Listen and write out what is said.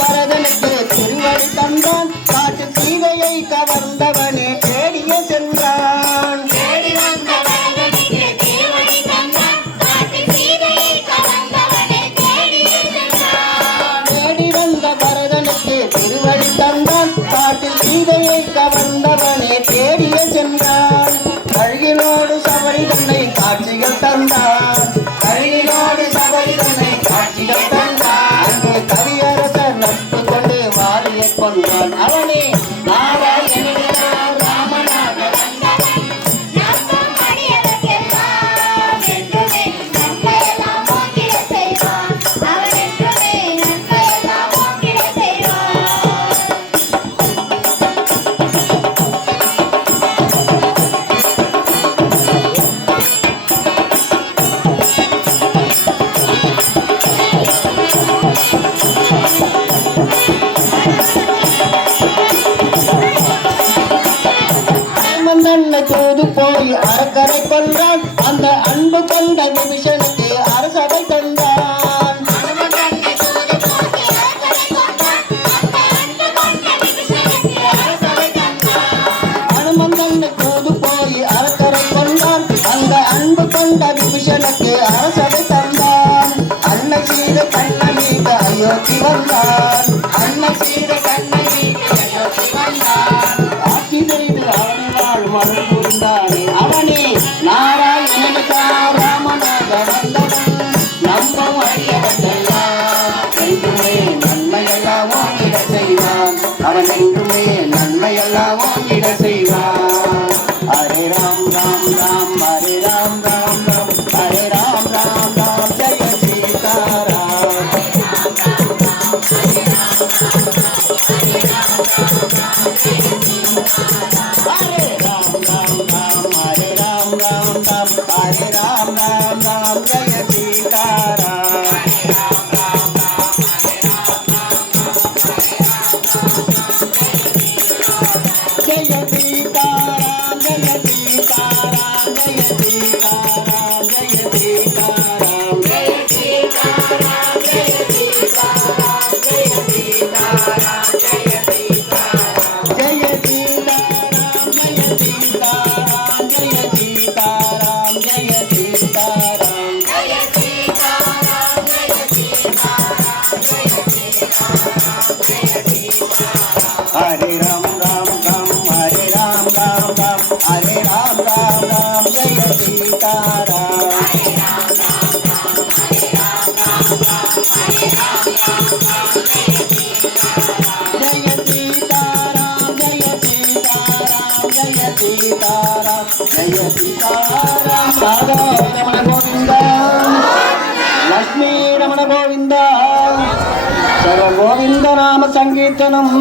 பரதனுக்கு திருவடி தந்தான் காட்டு சீதையை கவர்ந்தவனே தேடிய சென்றான். தேடி வந்த பரதனுக்கு திருவடி தந்தான் காட்டு சீதையை கவர்ந்தவனே தேடிய சென்றான். தேடி வந்த பரதனுக்கு திருவடி தந்தான் காட்டு சீதையை கவர்ந்தவனே தேடிய சென்றான். அழகினோடு சபரி தன்னை காட்சிகள் தந்தான். அழகினோடு சபரி தன்னை காட்சிகள் தந்தான். அங்கே கவியரசர் நட்பு கொண்டு வாரியை கொண்டான். அவனே நாராயணனார் ராமனாக வந்தவன். நம்பும் அடியவர்க்கெல்லாம் என்றுமே நன்மையெல்லாம் ஓங்கிட செய்வான். அவன் என்றுமே நன்மையெல்லாம் ஓங்கிட செய்வான். தூது போய் அரக்கரை கொன்றான். அந்த அன்பு கொண்ட விபீஷனுக்கு அரசவை தந்தான். அனுமந்தன் தூது போய் அரக்கரை கொன்றான். அந்த அன்பு கொண்ட விபீஷனுக்கு அரசவை தந்தான். அன்னை சீத கண்ணை மீது அயோத்தி வந்தான். அன்னை சீத கண்ணை மீது அயோத்தி வந்தான். ஆட்சி செய்து மறு புரிந்தானே அவனே நாராயணனுக்கார் ராமனாக வந்தவன். நம்பும் அடியவர்க்கெல்லாம் என்றுமே நன்மையெல்லாம் ஓங்கிட செய்வான். அவன் என்றுமே நன்மையெல்லாம் ஓங்கிட செய்வான். ஹரே ராம் ராம் ராம் ஹரே ராம் ராம் ராம் ஹரே ராம் ராம் ராம் ஜெய சீதாராம். ஹரே ராம் ராம் ராம் ஹரே ராம் ராம் ராம் ஹரே ராம் ராம் ராம் ஜெய சீதாராம். ஜெய சீதாராம் ஜெய சீதாராம் ஜெய சீதாராம் ஜெய சீதாராம் ஜெய சீதாராம் ஜெய சீதாராம் ஜெய சீதாராம் ஜெய சீதாராம் ஜெய சீதாராம் ஜெய சீதாராம் ஜெய சீதாராம் ஜெய சீதாராம் ஜெய சீதாராம் ஜெய சீதாராம் ஜெய சீதாராம் ஜெய சீதாராம். ஹரே ராம் ராம் ராம் ஹரே ராம் ராம் ராம் ஹரே ராம் ராம் ராம் ஜெய சீதாராம். ஹரே ராம் ராம் ராம் ஹரே ராம் ராம் ராம் ஹரே ராம் ராம் ராம் ஜெய சீதாராம். ஜெய சீதாராம் ஜெய சீதாராம் ஜெய சீதாராம் ஜெய சீதாராம். ராதா ரமண கோவிந்தா லக்ஷ்மீ ரமண கோவிந்தா. சர்வ கோவிந்த நாம சங்கீர்த்தனம்.